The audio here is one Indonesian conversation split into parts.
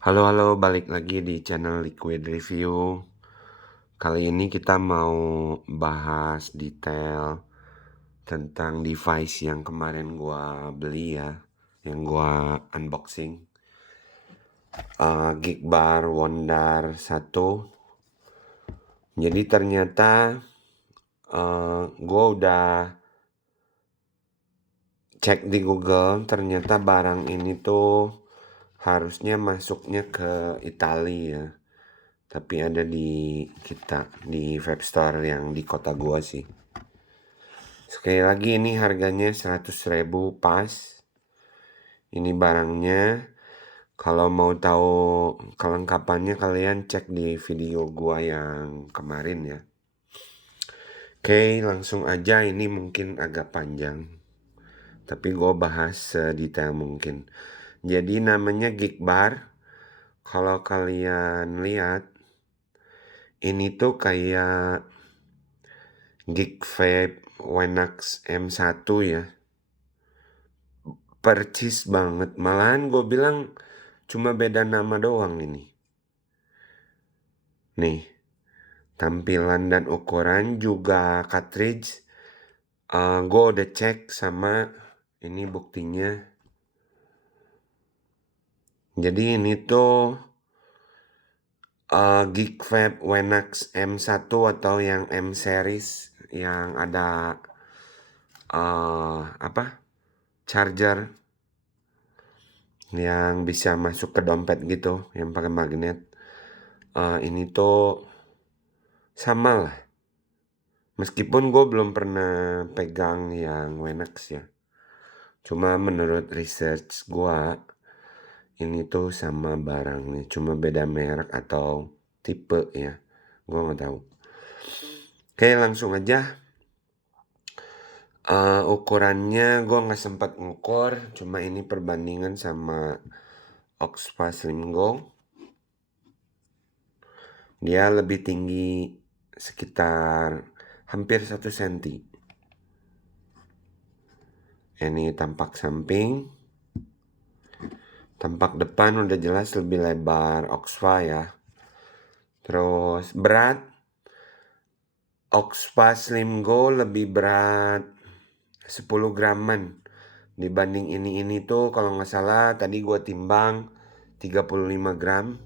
Halo, halo, balik lagi di channel Liquid Review. Kali ini kita mau bahas detail tentang device yang kemarin gua beli ya, yang gua unboxing. Geekbar Wondar 1. Jadi ternyata gua udah cek di Google, ternyata barang ini tuh harusnya masuknya ke Italia ya. Tapi ada di kita, di Webstore yang di kota gua sih. Sekali lagi ini harganya 100.000 pas. Ini barangnya. Kalau mau tahu kelengkapannya kalian cek di video gua yang kemarin ya. Oke, langsung aja, ini mungkin agak panjang. Tapi gua bahas sedetail mungkin. Jadi namanya Geekbar. Kalau kalian lihat, ini tuh kayak Geek Vape Wenax M1 ya. Percis banget. Malahan gue bilang cuma beda nama doang ini. Nih, tampilan dan ukuran juga cartridge. Gue udah cek sama ini buktinya. Jadi ini tuh Geek Vape Wenax M1 atau yang M series yang ada charger yang bisa masuk ke dompet gitu, yang pakai magnet. Ini tuh sama lah. Meskipun gue belum pernah pegang yang Wenax ya. Cuma menurut research gue, ini tuh sama barangnya. Cuma beda merek atau tipe ya. Gue gak tahu. Oke, langsung aja. Ukurannya gue gak sempat ngukur. Cuma ini perbandingan sama Oxpa Slim Go. Dia lebih tinggi sekitar hampir 1 cm. Ini tampak samping. Tampak depan udah jelas lebih lebar Oxpa ya. Terus berat, Oxpa Slim Go lebih berat 10 graman. Dibanding ini tuh kalau nggak salah tadi gue timbang 35 gram.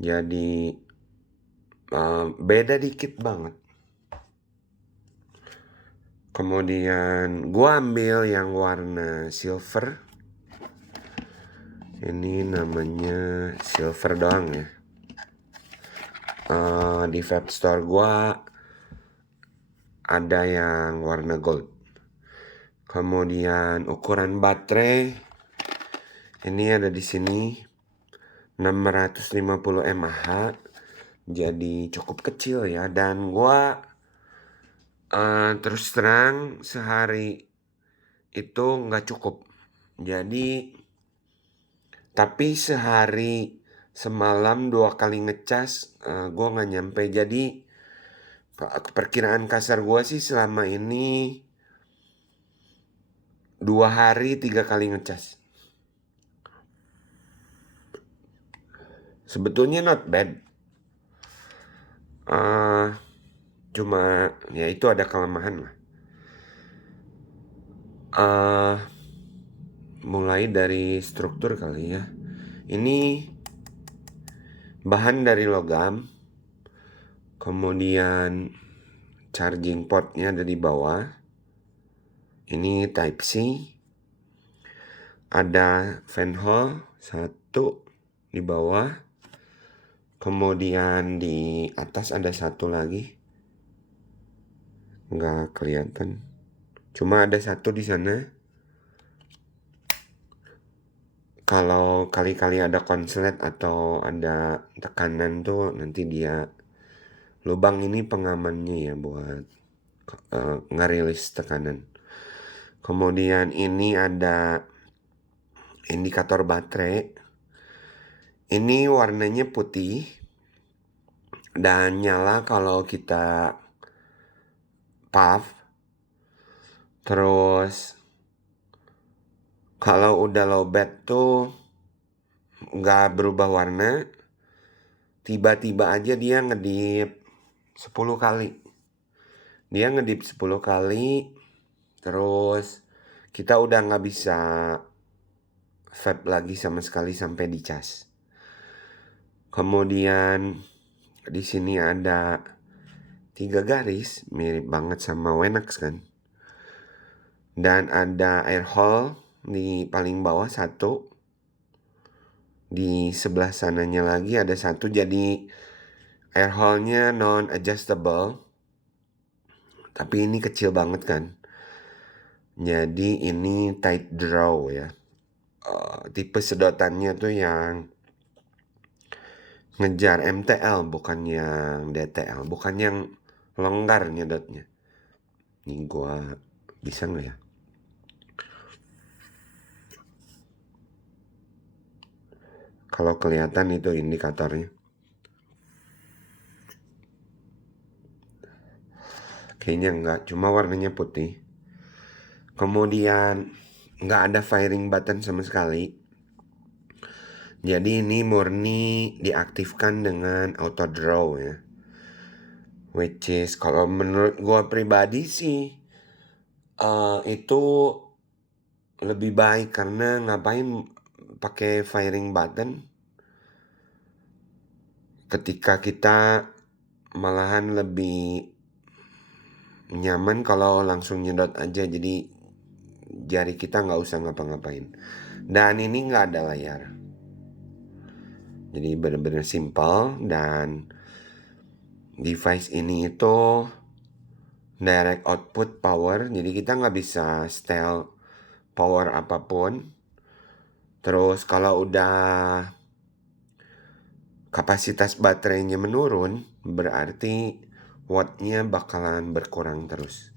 Jadi beda dikit banget. Kemudian gue ambil yang warna silver. Ini namanya silver doang ya. Di vape store gue ada yang warna gold. Kemudian ukuran baterai ini ada di sini 650 mAh. Jadi cukup kecil ya. Dan gua terus terang sehari itu nggak cukup. Jadi tapi sehari semalam 2 kali ngecas gua nggak nyampe. Jadi perkiraan kasar gua sih selama ini 2 hari 3 kali ngecas. Sebetulnya not bad. Cuma ya itu ada kelemahan lah. Mulai dari struktur kali ya. Ini bahan dari logam. Kemudian charging portnya ada di bawah. Ini Type C. Ada fan hole 1 di bawah. Kemudian di atas ada 1 lagi. Nggak kelihatan. Cuma ada 1 di sana. Kalau kali-kali ada konslet atau ada tekanan tuh nanti dia lubang ini pengamannya ya buat ngerilis tekanan. Kemudian ini ada indikator baterai. Ini warnanya putih dan nyala kalau kita puff. Terus kalau udah lowbat tuh nggak berubah warna, tiba-tiba aja dia ngedip 10 kali. Dia ngedip 10 kali, terus kita udah nggak bisa vape lagi sama sekali sampai dicas. Kemudian di sini ada 3 garis, mirip banget sama Wenax kan. Dan ada air hole di paling bawah satu. Di sebelah sananya lagi ada satu, jadi air hole-nya non-adjustable. Tapi ini kecil banget kan. Jadi ini tight draw ya. Tipe sedotannya tuh yang ngejar MTL, bukan yang DTL, bukan yang longgar nyedotnya. Ini gua bisa nggak ya? Kalau kelihatan itu indikatornya. Kayaknya enggak, cuma warnanya putih. Kemudian nggak ada firing button sama sekali. Jadi ini murni diaktifkan dengan auto draw ya. Which is kalau menurut gua pribadi sih itu lebih baik, karena ngapain pakai firing button ketika kita malahan lebih nyaman kalau langsung nyedot aja, jadi jari kita nggak usah ngapa-ngapain. Dan ini nggak ada layar, jadi bener-bener simple. Dan device ini itu direct output power, jadi kita nggak bisa setel power apapun. Terus kalau udah kapasitas baterainya menurun, berarti wattnya bakalan berkurang terus.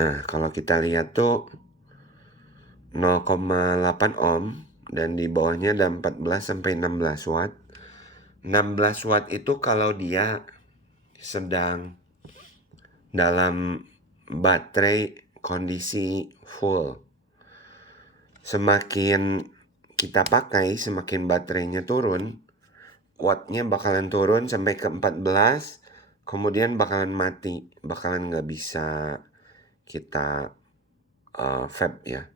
Nah, kalau kita lihat tuh 0,8 ohm dan di bawahnya ada 14 sampai 16 watt. 16 watt itu kalau dia sedang dalam baterai kondisi full. Semakin kita pakai, semakin baterainya turun, wattnya bakalan turun sampai ke 14, kemudian bakalan mati, bakalan nggak bisa kita vape ya.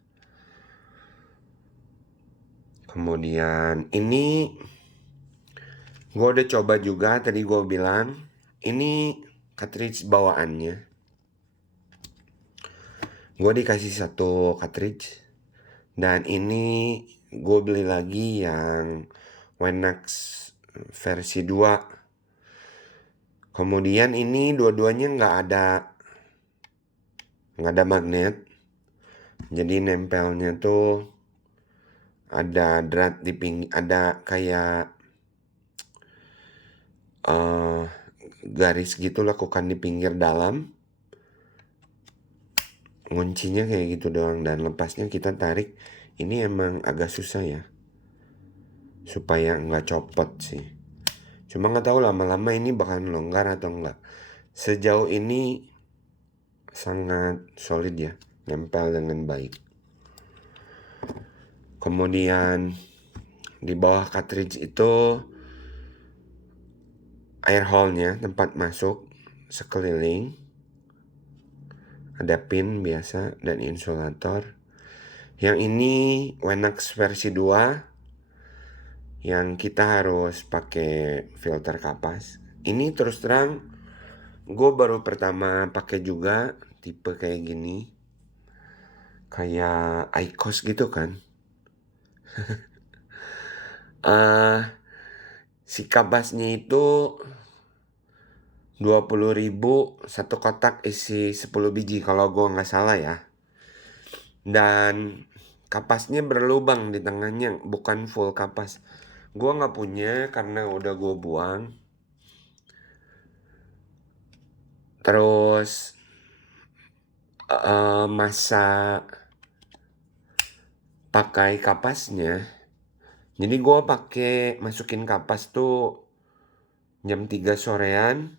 Kemudian ini gue udah coba juga, tadi gue bilang ini cartridge bawaannya. Gue dikasih satu cartridge, dan ini gue beli lagi yang Wenax versi 2. Kemudian ini dua-duanya nggak ada magnet, jadi nempelnya tuh ada drat di pinggir, ada kayak garis gitu lakukan di pinggir dalam. Nguncinya kayak gitu doang, dan lepasnya kita tarik. Ini emang agak susah ya, supaya nggak copot sih. Cuma nggak tahu lama-lama ini bakalan longgar atau enggak. Sejauh ini sangat solid ya, nempel dengan baik. Kemudian di bawah cartridge itu air hole-nya, tempat masuk sekeliling. Ada pin biasa dan insulator. Yang ini Wenax versi 2 yang kita harus pakai filter kapas. Ini terus terang gue baru pertama pakai juga tipe kayak gini, kayak IQOS gitu kan. Si kapasnya itu 20.000 satu kotak, isi 10 biji kalau gue nggak salah ya. Dan kapasnya berlubang di tengahnya, bukan full kapas. Gue nggak punya karena udah gue buang. Terus masa pakai kapasnya, jadi gue masukin kapas tuh jam 3 sorean.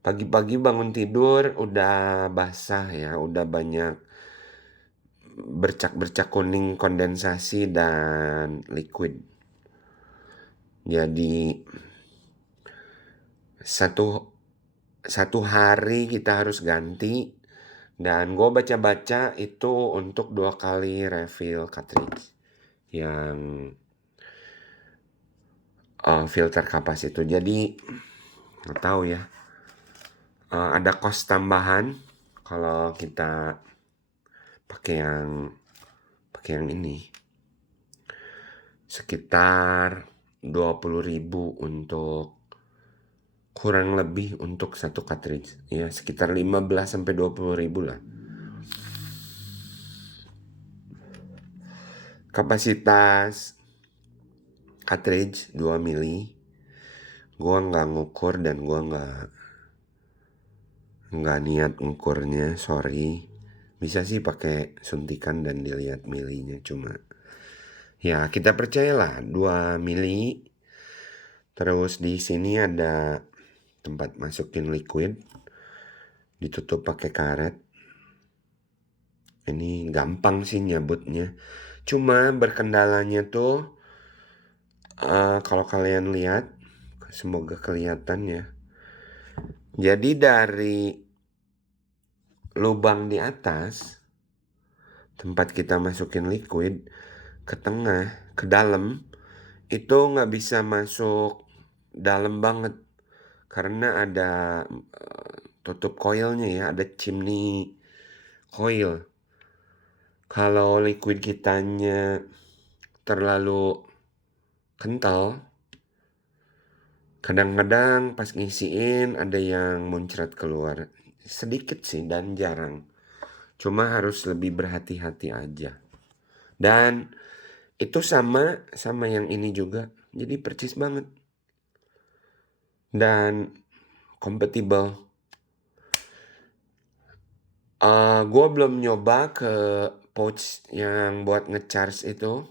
Pagi-pagi bangun tidur udah basah ya, udah banyak bercak-bercak kuning kondensasi dan liquid. Jadi satu hari kita harus ganti, dan gue baca-baca itu untuk 2 kali refill cartridge yang filter kapas itu. Jadi nggak tahu ya, ada cost tambahan kalau kita pakai yang ini, sekitar 20.000 untuk kurang lebih untuk satu cartridge ya, sekitar 15-20 ribu lah. Kapasitas cartridge 2 mili. Gua nggak ngukur dan gua nggak niat ngukurnya, sorry. Bisa sih pakai suntikan dan dilihat milinya, cuma ya kita percayalah 2 mili. Terus di sini ada tempat masukin liquid, ditutup pakai karet. Ini gampang sih nyabutnya, cuma berkendalanya tuh kalau kalian lihat, semoga kelihatan ya. Jadi dari lubang di atas tempat kita masukin liquid ke tengah, ke dalam, itu nggak bisa masuk dalam banget karena ada tutup coilnya ya, ada chimney coil. Kalau liquid kitanya terlalu kental, kadang-kadang pas ngisiin ada yang muncrat keluar. Sedikit sih dan jarang. Cuma harus lebih berhati-hati aja. Dan itu sama yang ini juga. Jadi percis banget. Dan compatible. Gue belum nyoba ke pouch yang buat ngecharge itu,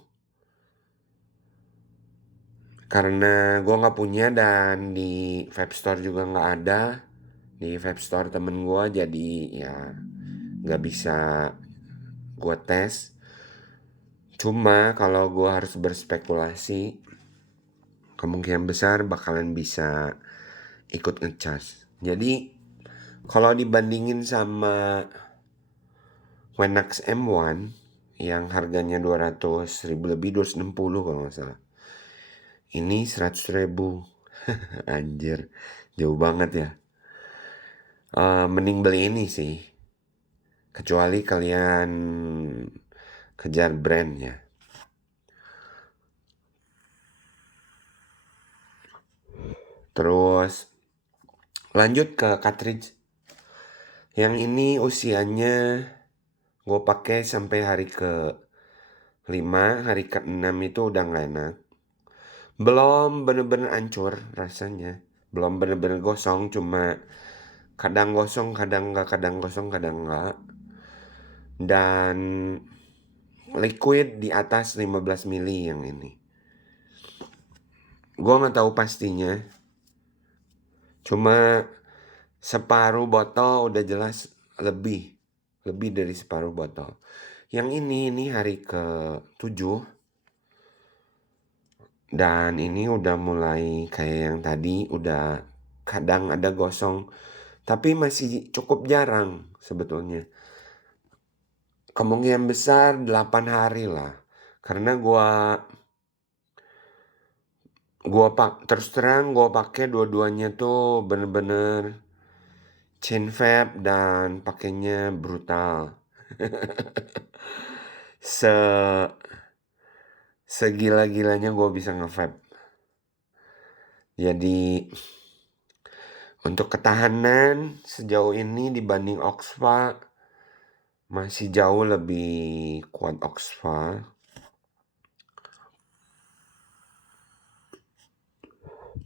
karena gue nggak punya dan di vape store juga nggak ada. Di vape store temen gue, jadi ya nggak bisa gue tes. Cuma kalau gue harus berspekulasi, kemungkinan besar bakalan bisa ikut ngecharge. Jadi kalau dibandingin sama Wenax M1 yang harganya 200.000 lebih, 260 kalau nggak salah, ini 100.000. Anjir, jauh banget ya. Mending beli ini sih, kecuali kalian kejar brand ya. Terus lanjut ke cartridge. Yang ini usianya gue pakai sampai hari ke-5, hari ke-6 itu udah gak enak. Belum bener-bener hancur rasanya, belum bener-bener gosong, cuma kadang gosong, kadang enggak, kadang gosong, kadang enggak. Dan liquid di atas 15 mili yang ini. Gue gak tahu pastinya, cuma separuh botol udah jelas, lebih dari separuh botol. Yang ini hari ke-7, dan ini udah mulai kayak yang tadi, udah kadang ada gosong, tapi masih cukup jarang sebetulnya. Kemungkinan besar 8 hari lah, karena terus terang gue pakai dua-duanya tuh bener-bener chain vape dan pakainya brutal. Segila-gilanya gue bisa nge-vape. Jadi untuk ketahanan sejauh ini dibanding Oxfa, masih jauh lebih kuat Oxfa.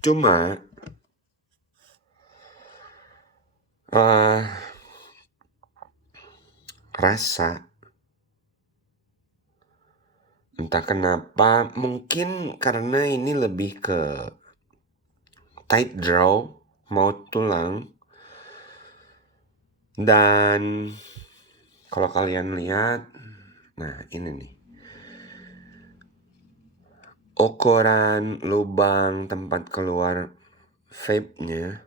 Cuma rasa, entah kenapa, mungkin karena ini lebih ke tight draw, maut tulang. Dan kalau kalian lihat, Nah, ini nih. Ukuran lubang tempat keluar vape-nya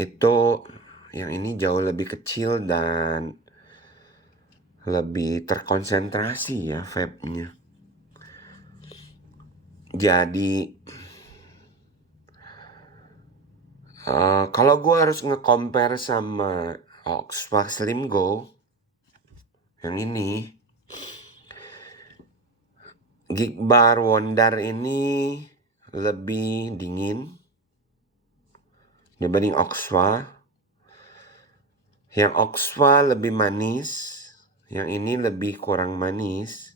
itu yang ini jauh lebih kecil dan lebih terkonsentrasi ya vape-nya. Jadi kalau gue harus nge-compare sama Oxford Slim Go yang ini, Geek Bar Wondar ini lebih dingin dibanding Oxford. Yang Oxford lebih manis, yang ini lebih kurang manis.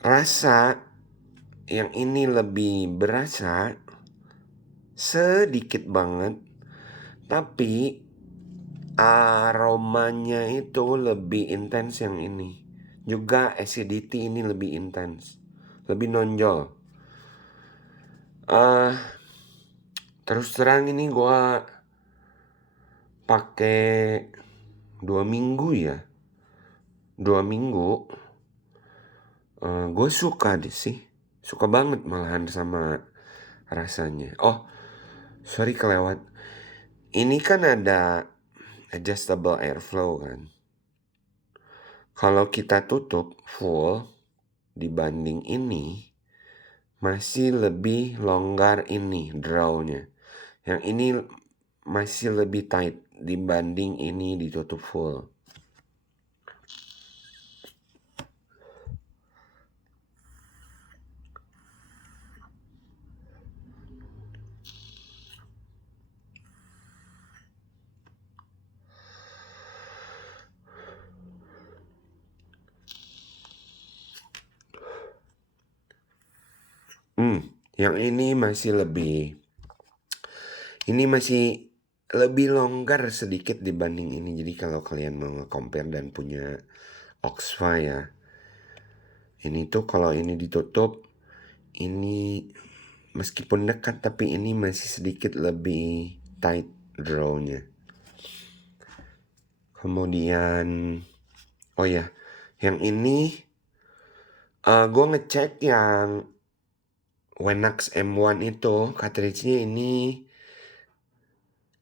Rasa yang ini lebih berasa sedikit banget, tapi aromanya itu lebih intens yang ini. Juga acidity ini lebih intens, lebih nonjol. Terus terang ini gua pakai 2 minggu ya. 2 minggu. Gue suka sih. Suka banget malahan sama rasanya. Oh, sorry kelewat. Ini kan ada adjustable airflow kan. Kalau kita tutup full dibanding ini, masih lebih longgar ini drawnya. Yang ini masih lebih tight dibanding ini ditutup full. Yang ini masih lebih longgar sedikit dibanding ini. Jadi kalau kalian mau nge-compare dan punya Oxford ya, ini tuh kalau ini ditutup, ini meskipun dekat tapi ini masih sedikit lebih tight drawnya. Kemudian, oh ya, yang ini gue ngecek yang Wenax M1 itu cartridge-nya ini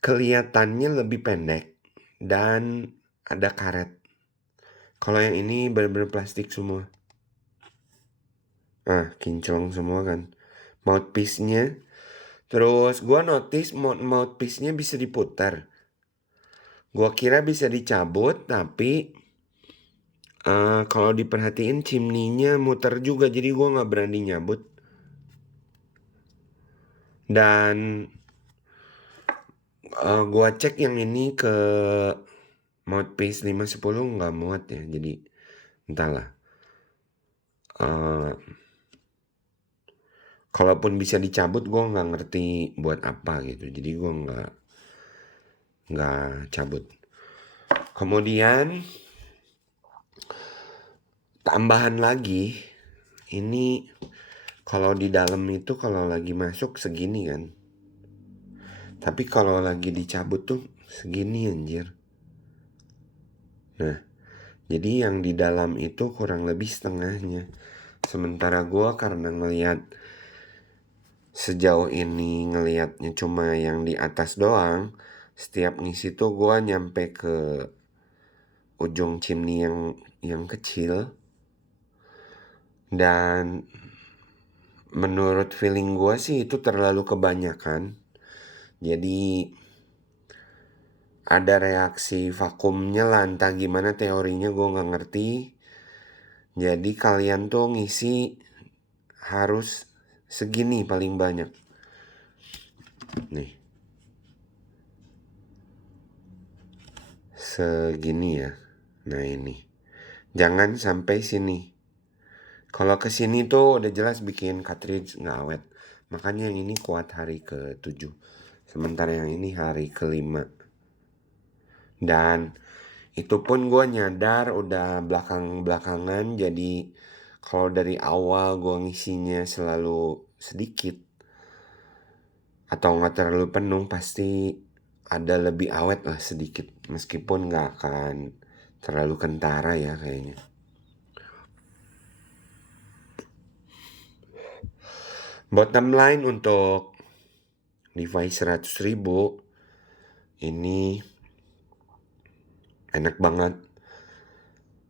kelihatannya lebih pendek dan ada karet. Kalau yang ini benar-benar plastik semua. Kinclong semua kan. Mouthpiece-nya. Terus gua notice mouthpiece-nya bisa diputar. Gua kira bisa dicabut, tapi kalau diperhatiin chimney-nya muter juga, jadi gua nggak berani nyabut. Dan gua cek yang ini ke mouthpiece 510 nggak muat ya, jadi entahlah. Kalaupun bisa dicabut, gue nggak ngerti buat apa gitu, jadi gue nggak cabut. Kemudian tambahan lagi, ini kalau di dalam itu kalau lagi masuk segini kan, tapi kalau lagi dicabut tuh segini anjir. Nah, jadi yang di dalam itu kurang lebih setengahnya. Sementara gue karena ngelihat sejauh ini ngelihatnya cuma yang di atas doang, setiap ngisi tuh gue nyampe ke ujung chimney yang kecil. Dan menurut feeling gue sih itu terlalu kebanyakan. Jadi ada reaksi vakumnya lah, entah gimana teorinya gue gak ngerti. Jadi kalian tuh ngisi harus segini paling banyak. Nih. Segini ya. Nah ini. Jangan sampai sini. Kalau kesini tuh udah jelas bikin cartridge nggak awet. Makanya yang ini kuat hari ke-7. Sementara yang ini hari ke-5. Dan itu pun gue nyadar udah belakang-belakangan. Jadi kalau dari awal gue ngisinya selalu sedikit atau nggak terlalu penuh, pasti ada lebih awet lah sedikit. Meskipun nggak akan terlalu kentara ya kayaknya. Bottom line untuk device 100.000 ini enak banget.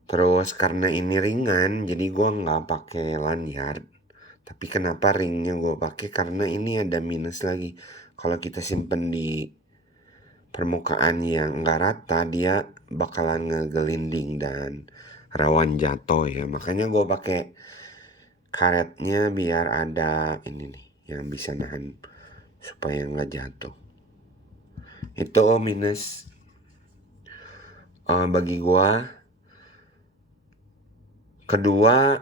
Terus karena ini ringan, jadi gua nggak pakai lanyard. Tapi kenapa ringnya gua pakai? Karena ini ada minus lagi. Kalau kita simpen di permukaan yang nggak rata, dia bakalan ngegelinding dan rawan jatuh ya. Makanya gua pakai karetnya biar ada ini nih yang bisa nahan supaya nggak jatuh. Itu minus bagi gua. Kedua,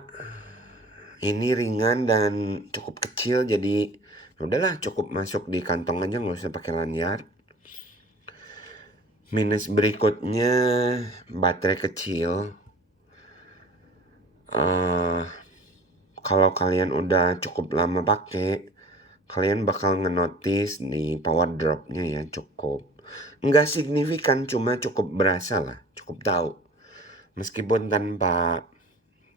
ini ringan dan cukup kecil, jadi udahlah cukup masuk di kantong aja, nggak usah pakai lanyard. Minus berikutnya baterai kecil. Kalau kalian udah cukup lama pakai, kalian bakal ngenotis nih power dropnya ya cukup. Nggak signifikan, cuma cukup berasa lah, cukup tahu. Meskipun tanpa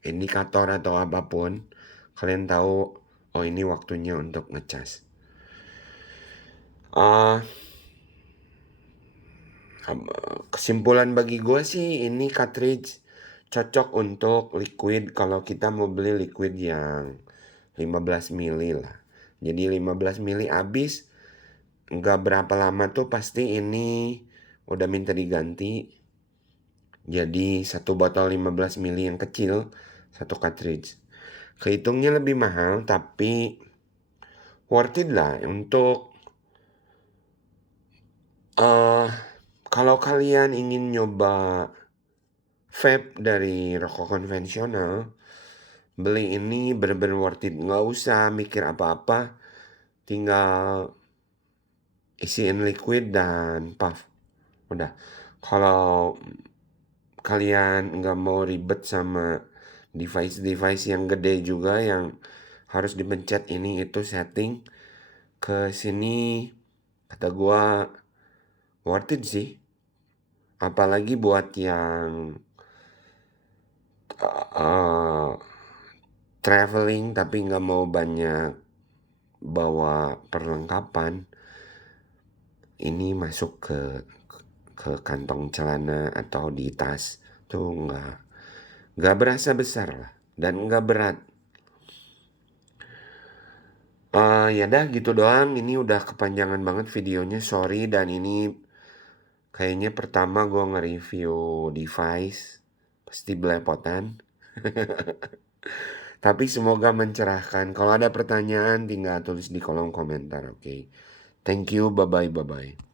indikator atau apapun, kalian tahu, oh ini waktunya untuk ngecas. Kesimpulan bagi gue sih ini cartridge cocok untuk liquid kalau kita mau beli liquid yang 15 mili lah. Jadi 15 mili habis, nggak berapa lama tuh pasti ini udah minta diganti. Jadi satu botol 15 mili yang kecil, satu cartridge. Kehitungnya lebih mahal tapi worth it lah untuk kalau kalian ingin nyoba vape dari rokok konvensional, beli ini bener-bener worth it. Nggak usah mikir apa-apa, tinggal isiin liquid dan puff. Udah. Kalau kalian nggak mau ribet sama device-device yang gede juga yang harus dipencet ini itu setting, ke sini kata gua worth it sih. Apalagi buat yang traveling tapi nggak mau banyak bawa perlengkapan, ini masuk ke kantong celana atau di tas tuh nggak berasa besar lah dan nggak berat. Ya dah gitu doang. Ini udah kepanjangan banget videonya, sorry. Dan ini kayaknya pertama gue nge-review device, pasti belepotan. Tapi semoga mencerahkan. Kalau ada pertanyaan tinggal tulis di kolom komentar, oke? Thank you, bye-bye, bye-bye.